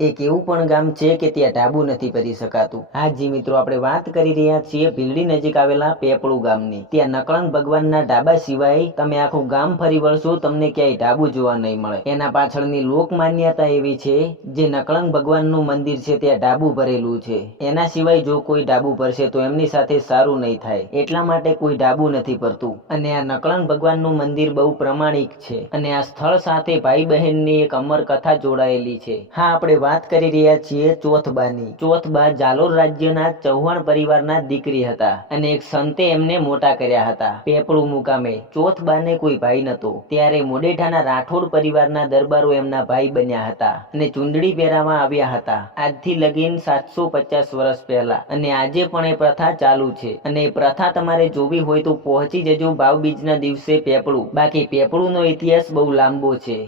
એક એવું પણ ગામ છે કે ત્યાં ટાબુ નથી ભરી શકાતું. હા જી મિત્રો, આપણે વાત કરી રહ્યા છીએ ભીલડી નજીક આવેલા પેપળુ ગામની. ત્યાં નકળંગ ભગવાનના ઢાબા સિવાય તમે આખું ગામ ફરી વળશો, તમને ક્યાંય ઢાબુ જોવા નહીં મળે. એના પાછળની લોક માન્યતા એવી છે જે નકળંગ ભગવાનનું મંદિર છે, ત્યાં ઢાબુ ભરેલું છે. એના સિવાય જો કોઈ ઢાબુ ભરશે તો એમની સાથે સારું નહીં થાય. એટલા માટે કોઈ ઢાબુ નથી ભરતું. અને આ નકળંગ ભગવાનનું મંદિર બહુ પ્રમાણિક છે. અને આ સ્થળ સાથે ભાઈ બહેનની એક અમર કથા જોડાયેલી છે. હા, આપણે વાત કરી રહ્યા છીએ ચોથબાની. ચોથબા જાલોર રાજ્યના ચૌહાણ પરિવારના દીકરી હતા અને એક સંતે એમને મોટા કર્યા હતા પેપળું મુકામે. ચોથ બાને કોઈ ભાઈ નતો. ત્યારે મોડેઠાના રાઠોડ પરિવારના દરબારો એમના ભાઈ બન્યા હતા અને ચૂંદડી પહેરામાં આવ્યા હતા. આજથી લગીન સાતસો પચાસ વર્ષ પહેલા. અને આજે પણ એ પ્રથા ચાલુ છે. અને એ પ્રથા તમારે જોવી હોય તો પહોંચી જજો ભાવબીજના દિવસે પેપળું. બાકી પેપળુંનો ઇતિહાસ બહુ લાંબો છે.